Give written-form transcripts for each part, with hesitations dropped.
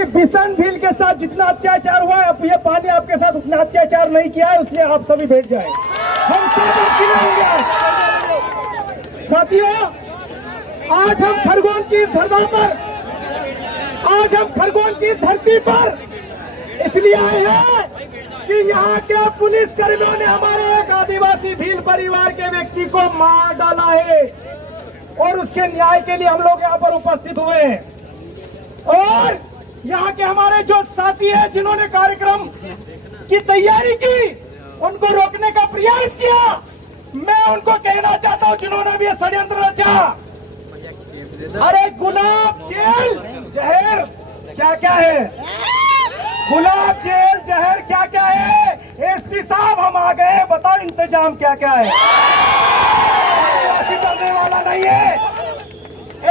बिशन भील के साथ जितना अत्याचार हुआ है, अब ये पानी आपके साथ उतना अत्याचार नहीं किया है, इसलिए आप सभी बैठ जाए। हम सब साथियों, आज हम खरगोन की धरती पर इसलिए आए हैं कि यहाँ के पुलिस कर्मियों ने हमारे एक आदिवासी भील परिवार के व्यक्ति को मार डाला है और उसके न्याय के लिए हम लोग यहाँ पर उपस्थित हुए हैं। और यहाँ के हमारे जो साथी हैं जिन्होंने कार्यक्रम की तैयारी की, उनको रोकने का प्रयास किया, मैं उनको कहना चाहता हूँ जिन्होंने भी ये षड्यंत्र रचा, अरे गुलाब जेल जहर क्या क्या है, गुलाब जेल जहर क्या क्या है। एसपी साहब हम आ गए, बताओ इंतजाम क्या क्या है। करने वाला नहीं है।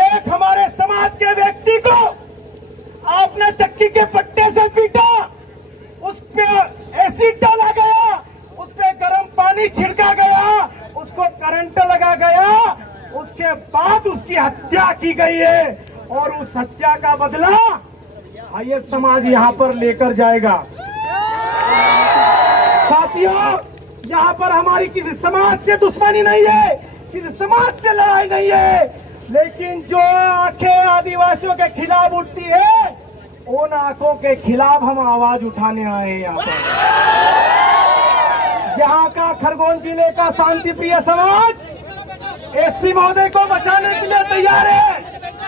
एक हमारे समाज के व्यक्ति को आपने चक्की के पट्टे से पीटा, उस पे एसिड डाला गया, उस पे गर्म पानी छिड़का गया, उसको करंट लगा गया, उसके बाद उसकी हत्या की गई है और उस हत्या का बदला ये समाज यहाँ पर लेकर जाएगा। साथियों, यहाँ पर हमारी किसी समाज से दुश्मनी नहीं है, किसी समाज से लड़ाई नहीं है, लेकिन जो आंखें आदिवासियों के खिलाफ उठती है, उन आंखों के खिलाफ हम आवाज उठाने आए हैं। यहाँ का खरगोन जिले का शांति प्रिय समाज एसपी महोदय को बचाने के लिए तैयार है।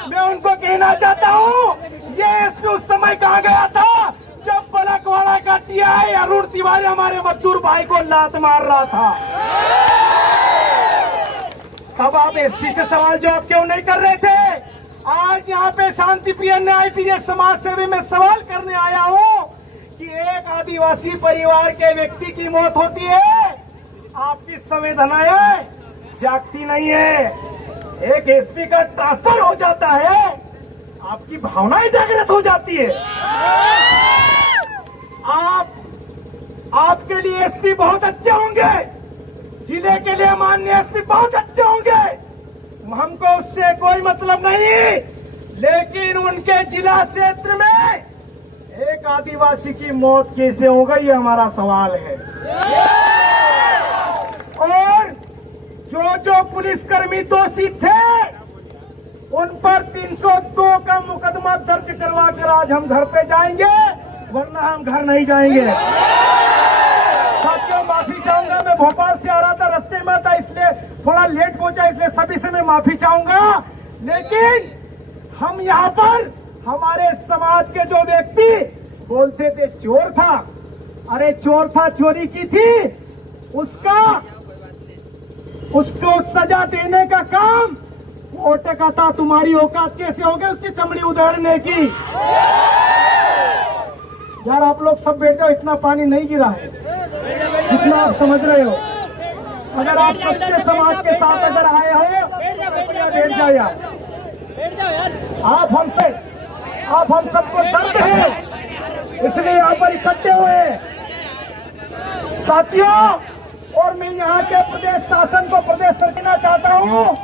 मैं उनको कहना चाहता हूँ, ये एसपी उस समय कहाँ गया था जब बलकवाड़ा का टीआई अरुण तिवारी हमारे मजदूर भाई को लात मार रहा था। तब आप एसपी से सवाल जवाब क्यों नहीं कर रहे थे? आज यहाँ पे शांति प्रिय न्याय प्रिय समाज सेवी में सवाल करने आया हूँ कि एक आदिवासी परिवार के व्यक्ति की मौत होती है, आपकी संवेदनाएं जागती नहीं है। एक एसपी का ट्रांसफर हो जाता है, आपकी भावनाएं जागृत हो जाती है। आपके लिए एसपी बहुत अच्छे होंगे, जिले के लिए माननीय एसपी बहुत अच्छे होंगे, हमको उससे कोई मतलब नहीं, लेकिन उनके जिला क्षेत्र में एक आदिवासी की मौत कैसे हो गई, ये हमारा सवाल है। और जो पुलिसकर्मी दोषी थे, उन पर 302 का मुकदमा दर्ज करवा कर आज हम घर पे जाएंगे, वरना हम घर नहीं जाएंगे। साथियों, माफी चाहूंगा, मैं भोपाल से आ रहा था, रास्ते में था, इसलिए थोड़ा लेट पहुंचा, इसलिए सभी से मैं माफी चाहूंगा। लेकिन हम यहाँ पर हमारे समाज के जो व्यक्ति बोलते थे चोर था, अरे चोर था, चोरी की थी, उसको सजा देने का काम कोर्ट का था। तुम्हारी औकात कैसे हो गई उसकी चमड़ी उधेड़ने की? यार आप लोग सब बैठ जाओ, इतना पानी नहीं गिरा है जितना आप समझ रहे हो। अगर आप सच्चे समाज के साथ अगर आए हो, बैठ जाओ यार। आप हम सबको दर्द है, इसलिए यहाँ पर इकट्ठे हुए साथियों। और मैं यहाँ के प्रदेश शासन को प्रदेश सरकार चाहता हूँ,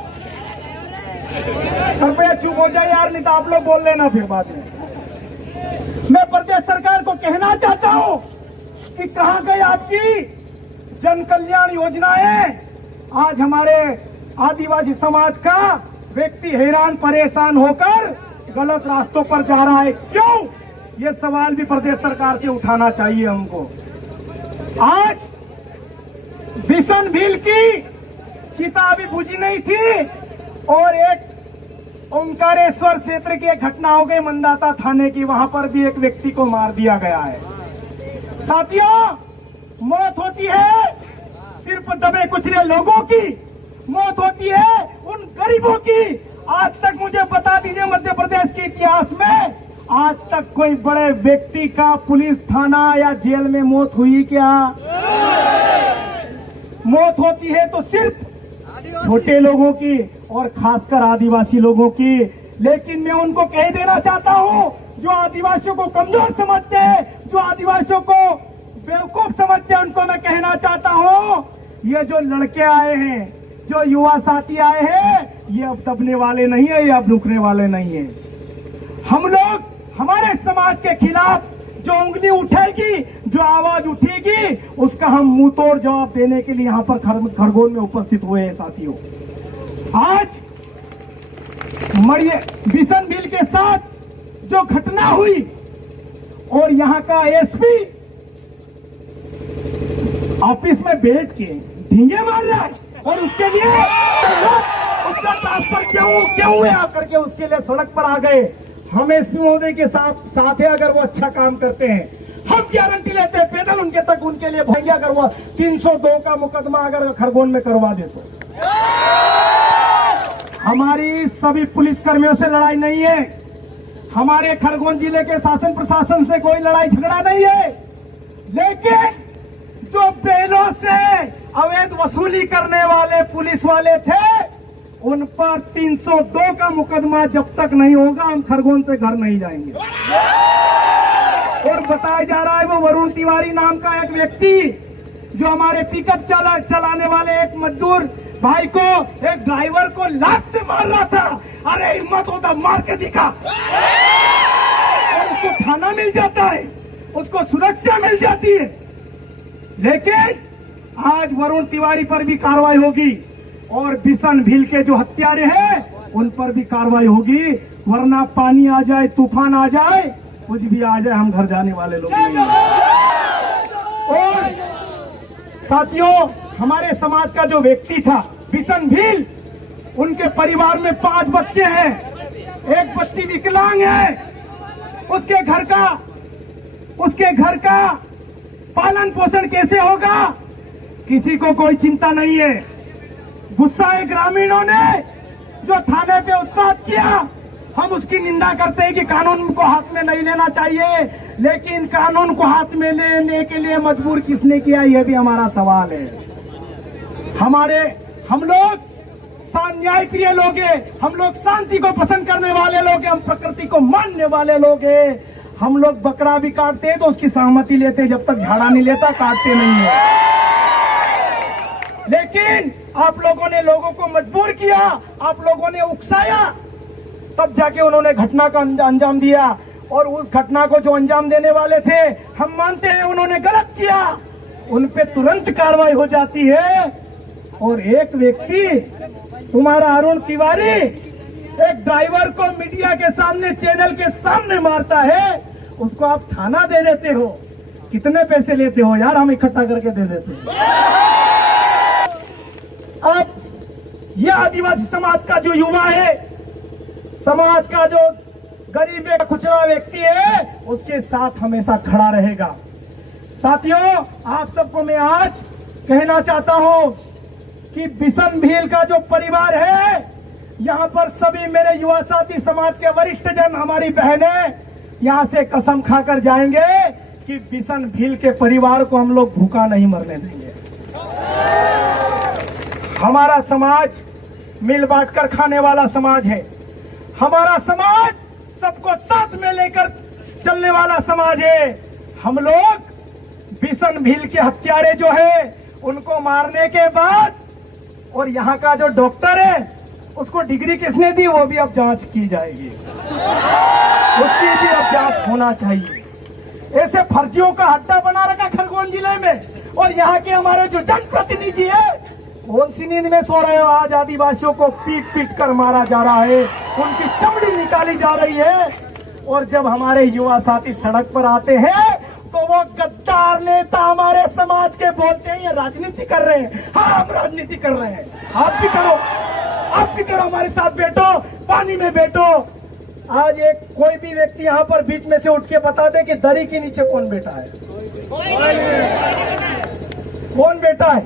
कृपया चुप हो जाए यार, नहीं तो आप लोग बोल लेना फिर बाद में। मैं प्रदेश सरकार को कहना चाहता हूँ कि कहाँ गई आपकी जन कल्याण योजनाएं? आज हमारे आदिवासी समाज का व्यक्ति हैरान परेशान होकर गलत रास्तों पर जा रहा है, क्यों? ये सवाल भी प्रदेश सरकार से उठाना चाहिए हमको। आज बिशन भील की चिता अभी बुझी नहीं थी और एक ओंकारेश्वर क्षेत्र की एक घटना हो गई मंदाता थाने की, वहां पर भी एक व्यक्ति को मार दिया गया है। साथियों, मौत होती है सिर्फ दबे कुचले लोगों की, मौत होती है उन गरीबों की। आज तक मुझे बता दीजिए, मध्य प्रदेश के इतिहास में आज तक कोई बड़े व्यक्ति का पुलिस थाना या जेल में मौत हुई क्या? मौत होती है तो सिर्फ छोटे लोगों की और खासकर आदिवासी लोगों की। लेकिन मैं उनको कह देना चाहता हूं, जो आदिवासियों को कमजोर समझते हैं, जो आदिवासियों को बेवकूफ समझते हैं, उनको मैं कहना चाहता हूं, ये जो लड़के आए हैं, जो युवा साथी आए हैं, ये अब दबने वाले नहीं है, ये अब रुकने वाले नहीं है। हम लोग हमारे समाज के खिलाफ जो उंगली उठेगी, जो आवाज उठेगी, उसका हम मुंह तोड़ जवाब देने के लिए यहाँ पर खरगोन में उपस्थित हुए हैं। साथियों, आज बिशनभील के साथ जो घटना हुई और यहाँ का एसपी ऑफिस में बैठ के ढींगे मार रहा है और उसके लिए उसका ट्रांसफर क्यों हुआ आकर के उसके लिए सड़क पर आ गए। हम एसपी महोदय के साथ है, अगर वो अच्छा काम करते हैं हम गारंटी लेते हैं पैदल उनके तक उनके लिए भाई, अगर वो 302 का मुकदमा अगर खरगोन में करवा दे तो। हमारी सभी पुलिस कर्मियों से लड़ाई नहीं है, हमारे खरगोन जिले के शासन प्रशासन से कोई लड़ाई झगड़ा नहीं है, लेकिन जो बेलों से अवैध वसूली करने वाले पुलिस वाले थे उन पर 302 का मुकदमा जब तक नहीं होगा हम खरगोन से घर नहीं जाएंगे। और बताया जा रहा है वो वरुण तिवारी नाम का एक व्यक्ति जो हमारे पिकअप चलाने वाले एक मजदूर भाई को, एक ड्राइवर को लात से मार रहा था। अरे हिम्मत होता मार के दिखा, और उसको थाना मिल जाता है, उसको सुरक्षा मिल जाती है। लेकिन आज वरुण तिवारी पर भी कार्रवाई होगी और बिशनभील के जो हत्यारे हैं उन पर भी कार्रवाई होगी, वरना पानी आ जाए, तूफान आ जाए, कुछ भी आ जाए, हम घर जाने वाले लोग नहीं हैं। और साथियों, हमारे समाज का जो व्यक्ति था बिशनभील, उनके परिवार में 5 बच्चे हैं, एक बच्ची विकलांग है, उसके घर का पालन पोषण कैसे होगा, किसी को कोई चिंता नहीं है। गुस्सा है ग्रामीणों ने जो थाने पे उत्पात किया, हम उसकी निंदा करते हैं कि कानून को हाथ में नहीं लेना चाहिए, लेकिन कानून को हाथ में लेने के लिए मजबूर किसने किया, यह भी हमारा सवाल है। हम लोग न्याय प्रिय लोग हैं, हम लोग शांति को पसंद करने वाले लोग हैं, हम प्रकृति को मानने वाले लोग हैं। हम लोग बकरा भी काटते हैं तो उसकी सहमति लेते हैं, जब तक झाड़ा नहीं लेता काटते नहीं है। लेकिन आप लोगों ने लोगों को मजबूर किया, आप लोगों ने उकसाया, तब जाके उन्होंने घटना का अंजाम दिया। और उस घटना को जो अंजाम देने वाले थे, हम मानते हैं उन्होंने गलत किया, उन पे तुरंत कार्रवाई हो जाती है। और एक व्यक्ति तुम्हारा अरुण तिवारी एक ड्राइवर को मीडिया के सामने, चैनल के सामने मारता है, उसको आप थाना दे देते हो। कितने पैसे लेते हो यार, हम इकट्ठा करके दे देते हैं। अब यह आदिवासी समाज का जो युवा है, समाज का जो गरीब खुचरा व्यक्ति है, उसके साथ हमेशा खड़ा रहेगा। साथियों, आप सबको मैं आज कहना चाहता हूं कि बिशनभील का जो परिवार है, यहाँ पर सभी मेरे युवा साथी, समाज के वरिष्ठ जन, हमारी बहनें यहाँ से कसम खाकर जाएंगे कि बिशनभील के परिवार को हम लोग भूखा नहीं मरने देंगे। हमारा समाज मिल बांटकर खाने वाला समाज है, हमारा समाज सबको साथ में लेकर चलने वाला समाज है। हम लोग बिशनभील के हत्यारे जो है उनको मारने के बाद, और यहाँ का जो डॉक्टर है उसको डिग्री किसने दी, वो भी अब जांच की जाएगी, उसकी भी अब जांच होना चाहिए। ऐसे फर्जियों का अड्डा बना रखा खरगोन जिले में। और यहाँ के हमारे जो जनप्रतिनिधि है, कौन सी नींद में सो रहे हो? आज आदिवासियों को पीट कर मारा जा रहा है, उनकी चमड़ी निकाली जा रही है। और जब हमारे युवा साथी सड़क पर आते हैं तो वो गद्दार नेता हमारे समाज के बोलते हैं ये राजनीति कर रहे हैं। हाँ, हम राजनीति कर रहे हैं, आप भी करो, हमारे साथ बैठो, पानी में बैठो। आज एक कोई भी व्यक्ति यहाँ पर बीच में से उठ के बता दे कि दरी के नीचे कौन बैठा है, कौन बैठा है?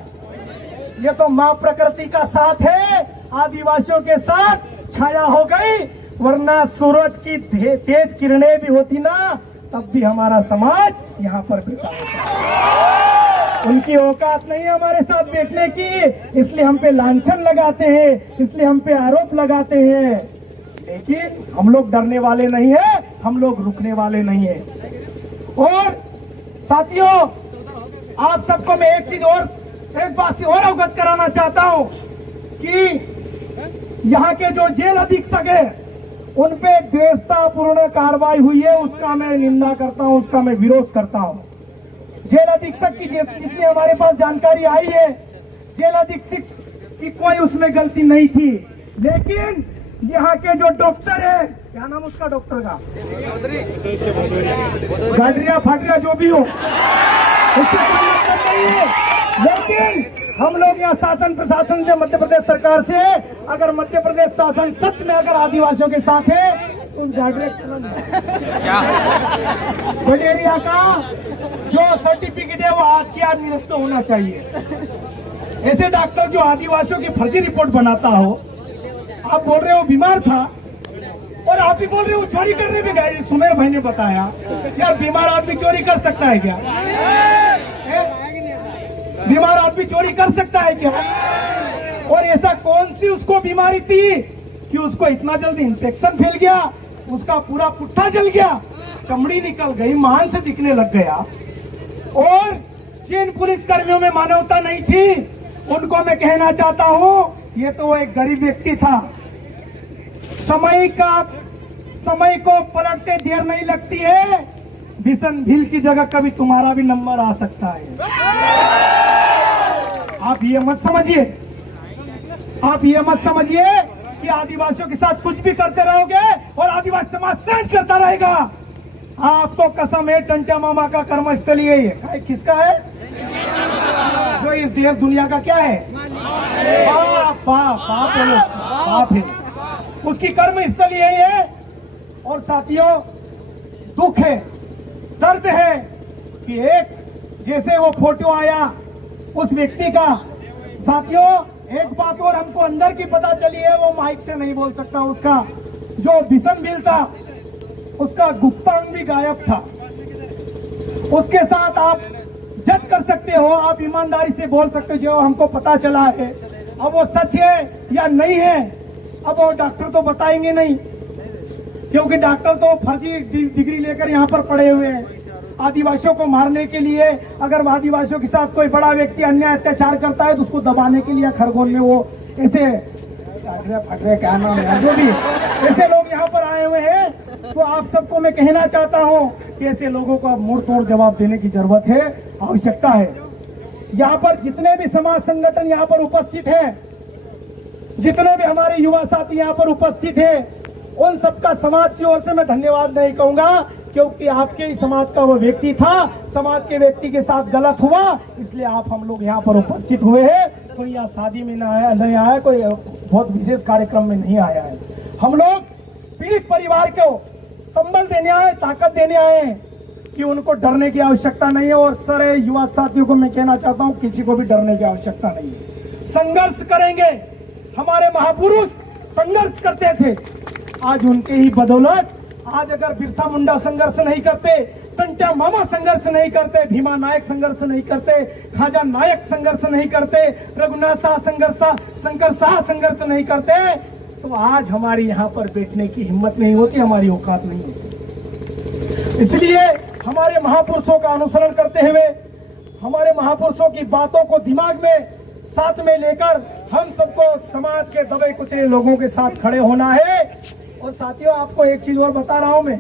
ये तो माँ प्रकृति का साथ है, आदिवासियों के साथ छाया हो गई, वरना सूरज की तेज किरणें भी होती ना, तब भी हमारा समाज यहाँ पर बैठा होता। उनकी औकात नहीं है हमारे साथ बैठने की, इसलिए हम पे लांछन लगाते हैं, इसलिए हम पे आरोप लगाते हैं। लेकिन हम लोग डरने वाले नहीं है, हम लोग रुकने वाले नहीं है। और साथियों, आप सबको मैं एक बात से और अवगत कराना चाहता हूं कि यहाँ के जो जेल अधीक्षक है उन पे द्वेषतापूर्ण कार्रवाई हुई है, उसका मैं निंदा करता हूं, उसका मैं विरोध करता हूं। जेल अधीक्षक की जितनी हमारे पास जानकारी आई है, जेल अधीक्षक की कोई उसमें गलती नहीं थी, लेकिन यहाँ के जो डॉक्टर है, क्या नाम उसका डॉक्टर का, गाडरिया फाटरिया जो भी हो, उससे कोई मतलब नहीं है। लेकिन हम लोग यहाँ शासन प्रशासन से, मध्य प्रदेश सरकार से, अगर मध्य प्रदेश शासन सच में अगर आदिवासियों के साथ है तो उस गडेरिया का जो सर्टिफिकेट है वो आज के आज निरस्त होना चाहिए। ऐसे डॉक्टर जो आदिवासियों की फर्जी रिपोर्ट बनाता हो, आप बोल रहे हो बीमार था और आप भी बोल रहे हो चोरी करने भी गए। सुमेर भाई ने बताया, यार बीमार आदमी चोरी कर सकता है क्या? बीमार आदमी चोरी कर सकता है क्या? और ऐसा कौन सी उसको बीमारी थी कि उसको इतना जल्दी इंफेक्शन फैल गया, उसका पूरा पुट्ठा जल गया, चमड़ी निकल गई, मांस से दिखने लग गया। और जिन पुलिस कर्मियों में मानवता नहीं थी, उनको मैं कहना चाहता हूं, ये तो वो एक गरीब व्यक्ति था। समय को पलटते देर नहीं लगती है। बिशन भील की जगह कभी तुम्हारा भी नंबर आ सकता है। आप ये मत समझिए, आप ये मत समझिए कि आदिवासियों के साथ कुछ भी करते रहोगे और आदिवासी समाज सहन करता रहेगा। आपको कसम है, टंट्या मामा का कर्मस्थल ये है। किसका है? जो इस देश दुनिया का क्या है? बाप है। उसकी कर्मस्थल यही है। और साथियों, दुख है, दर्द है कि एक जैसे वो फोटो आया उस व्यक्ति का, साथियों एक बात और हमको अंदर की पता चली है, वो माइक से नहीं बोल सकता। उसका जो बिशन बिल था, उसका गुप्तांग भी गायब था। उसके साथ आप जज कर सकते हो, आप ईमानदारी से बोल सकते हो, जो हमको पता चला है। अब वो सच है या नहीं है, अब वो डॉक्टर तो बताएंगे नहीं, क्योंकि डॉक्टर तो फर्जी डिग्री लेकर यहाँ पर पड़े हुए हैं आदिवासियों को मारने के लिए। अगर आदिवासियों के साथ कोई बड़ा व्यक्ति अन्याय अत्याचार करता है तो उसको दबाने के लिए खरगोन में वो ऐसे फटरे क्या नाम है, जो भी ऐसे लोग यहाँ पर आए हुए हैं। तो आप सबको मैं कहना चाहता हूँ कि ऐसे लोगों को अब मुंह तोड़ जवाब देने की जरूरत है, आवश्यकता है। यहाँ पर जितने भी समाज संगठन यहाँ पर उपस्थित है, जितने भी हमारे युवा साथी यहाँ पर उपस्थित है, उन सबका समाज की ओर से मैं धन्यवाद नहीं कहूंगा, क्योंकि आपके ही समाज का वो व्यक्ति था, समाज के व्यक्ति के साथ गलत हुआ, इसलिए आप हम लोग यहाँ पर उपस्थित हुए हैं। कोई यहाँ शादी में नहीं आया, कोई बहुत विशेष कार्यक्रम में नहीं आया है। हम लोग पीड़ित परिवार को संबल देने आए, ताकत देने आए कि उनको डरने की आवश्यकता नहीं है। और सारे युवा साथियों को मैं कहना चाहता हूँ, किसी को भी डरने की आवश्यकता नहीं है। संघर्ष करेंगे। हमारे महापुरुष संघर्ष करते थे, आज उनके ही बदौलत, आज अगर बिरसा मुंडा संघर्ष नहीं करते, टंट्या मामा संघर्ष नहीं करते, भीमा नायक संघर्ष नहीं करते, खाजा नायक संघर्ष नहीं करते, रघुनाथ शाह शंकर शाह संघर्ष नहीं करते, तो आज हमारी यहाँ पर बैठने की हिम्मत नहीं होती, हमारी औकात नहीं होती। इसलिए हमारे महापुरुषों का अनुसरण करते हुए, हमारे महापुरुषों की बातों को दिमाग में साथ में लेकर हम सबको समाज के दबे कुचले लोगों के साथ खड़े होना है। और साथियों, आपको एक चीज और बता रहा हूं मैं,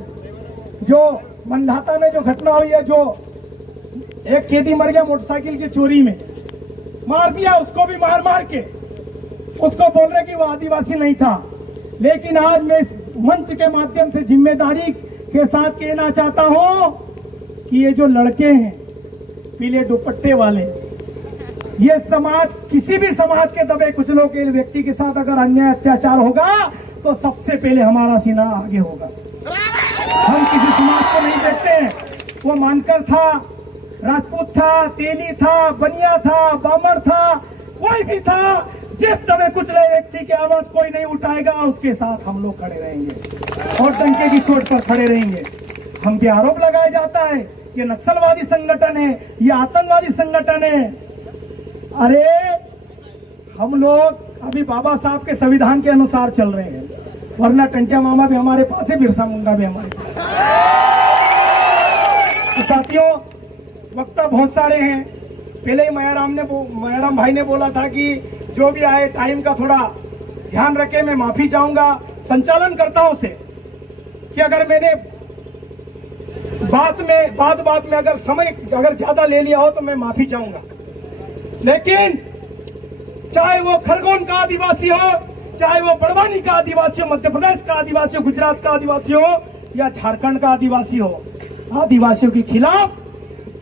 जो मंधाता में जो घटना हुई है, जो एक कैदी मर गया मोटरसाइकिल की चोरी में, मार दिया उसको भी मार के, उसको बोल रहे कि वो आदिवासी नहीं था। लेकिन आज मैं इस मंच के माध्यम से जिम्मेदारी के साथ कहना चाहता हूं कि ये जो लड़के हैं पीले दुपट्टे वाले, ये समाज, किसी भी समाज के दबे कुचलों के व्यक्ति के साथ अगर अन्याय अत्याचार होगा तो सबसे पहले हमारा सीना आगे होगा। हम किसी समाज को नहीं देखते हैं, वो मानकर था, राजपूत था, तेली था, बनिया था, बामर था, कोई भी था, जिस दबे कुचले व्यक्ति की आवाज कोई नहीं उठाएगा, उसके साथ हम लोग खड़े रहेंगे और डंके की चोट पर खड़े रहेंगे। हम पे आरोप लगाया जाता है ये नक्सलवादी संगठन है, ये आतंकवादी संगठन है। अरे हम लोग अभी बाबा साहब के संविधान के अनुसार चल रहे हैं, वरना टंट्या मामा भी हमारे पास है, बिरसा मुंडा भी हमारे पास। तो साथियों, वक्ता बहुत सारे हैं। पहले ही मयाराम भाई ने बोला था कि जो भी आए टाइम का थोड़ा ध्यान रखे। मैं माफी चाहूंगा संचालन कर्ताओं से, कि अगर मैंने बात में अगर समय अगर ज्यादा ले लिया हो तो मैं माफी चाहूंगा, लेकिन चाहे वो खरगोन का आदिवासी हो, चाहे वो बड़वानी का आदिवासी हो, मध्य प्रदेश का आदिवासी हो, गुजरात का आदिवासी हो या झारखंड का आदिवासी हो, आदिवासियों के खिलाफ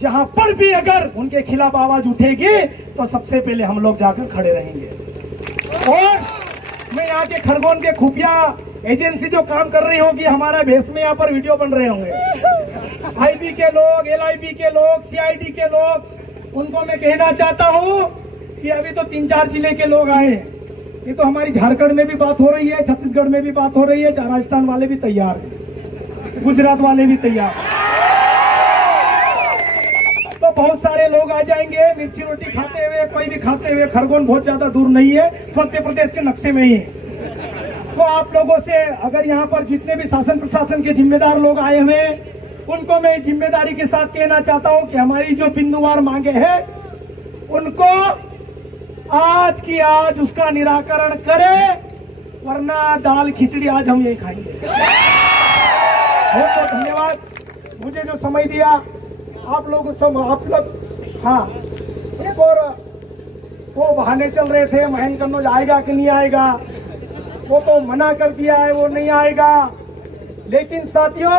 जहां पर भी अगर उनके खिलाफ आवाज उठेगी तो सबसे पहले हम लोग जाकर खड़े रहेंगे। और मैं यहाँ के खरगोन के खुफिया एजेंसी जो काम कर रही होगी, हमारा भेस में यहाँ पर वीडियो बन रहे होंगे, आईबी के लोग, एलआईबी के लोग, सीआईडी के लोग, उनको मैं कहना चाहता हूँ कि अभी तो 3-4 जिले के लोग आए, ये तो हमारी झारखंड में भी बात हो रही है, छत्तीसगढ़ में भी बात हो रही है, राजस्थान वाले भी तैयार हैं, गुजरात वाले भी तैयार हैं, तो बहुत सारे लोग आ जाएंगे मिर्ची रोटी खाते हुए, कोई भी खाते हुए। खरगोन बहुत ज्यादा दूर नहीं है, मध्य प्रदेश के नक्शे में ही है। तो आप लोगों से अगर यहाँ पर जितने भी शासन प्रशासन के जिम्मेदार लोग आए हुए हैं, उनको मैं जिम्मेदारी के साथ कहना चाहता हूँ कि हमारी जो बिंदुवार मांगे हैं उनको आज की आज उसका निराकरण करें, वरना दाल खिचड़ी आज हम यही खाएंगे। बहुत बहुत धन्यवाद मुझे जो समय दिया आप लोग। हाँ, एक और वो बहाने चल रहे थे, महेंद्र कन्नौज आएगा कि नहीं आएगा, वो तो मना कर दिया है, वो नहीं आएगा। लेकिन साथियों,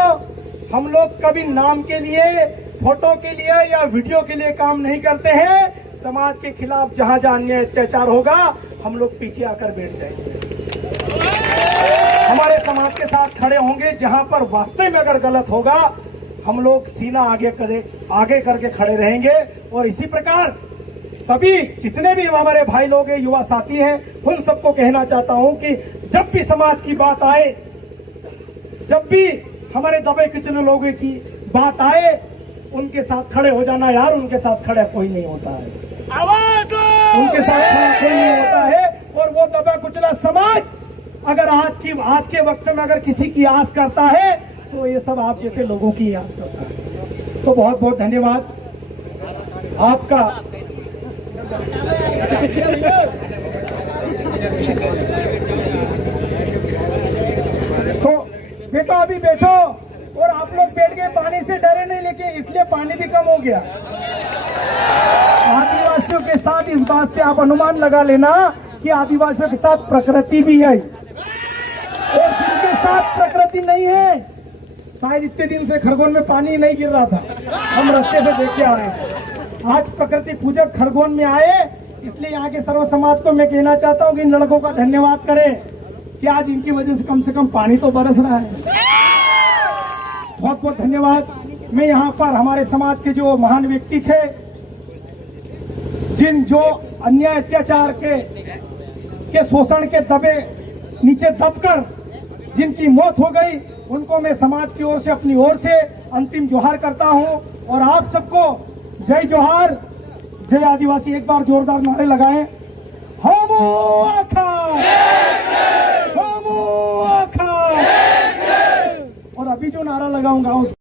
हम लोग कभी नाम के लिए, फोटो के लिए या वीडियो के लिए काम नहीं करते हैं। समाज के खिलाफ जहां जहां अन्याय अत्याचार होगा, हम लोग पीछे आकर बैठ जाएंगे, हमारे समाज के साथ खड़े होंगे। जहां पर वास्तव में अगर गलत होगा, हम लोग सीना आगे करके खड़े रहेंगे। और इसी प्रकार सभी जितने भी हमारे भाई लोग हैं, युवा साथी हैं, उन सबको कहना चाहता हूं कि जब भी समाज की बात आए, जब भी हमारे दबे कुचले लोगों की बात आए, उनके साथ खड़े हो जाना यार। उनके साथ खड़ा कोई नहीं होता है, उनके साथ खड़ा कोई नहीं होता है। और वो दबा कुचला समाज अगर आज के वक्त में अगर किसी की आस करता है, तो ये सब आप जैसे लोगों की आस करता है। तो बहुत बहुत धन्यवाद आपका। तो बेटा अभी बैठो, और आप लोग बैठ गए, पानी से डरे नहीं, लेकिन इसलिए पानी भी कम हो गया। आदिवासियों के साथ इस बात से आप अनुमान लगा लेना कि आदिवासियों के साथ प्रकृति भी है, और जिनके साथ प्रकृति नहीं है, शायद इतने दिन से खरगोन में पानी नहीं गिर रहा था, हम रास्ते से देख के आ रहे हैं। आज प्रकृति पूजक खरगोन में आए, इसलिए यहाँ के सर्व समाज को मैं कहना चाहता हूँ कि इन लड़कों का धन्यवाद करें कि आज इनकी वजह से कम पानी तो बरस रहा है। बहुत बहुत धन्यवाद। मैं यहाँ पर हमारे समाज के जो महान व्यक्ति थे, जो अन्याय अत्याचार के शोषण के दबे नीचे दबकर जिनकी मौत हो गई, उनको मैं समाज की ओर से, अपनी ओर से अंतिम जोहार करता हूँ। और आप सबको जय जोहार, जय आदिवासी। एक बार जोरदार नारे लगाएं। हमू आखा, हमू आखा। और अभी जो नारा लगाऊंगा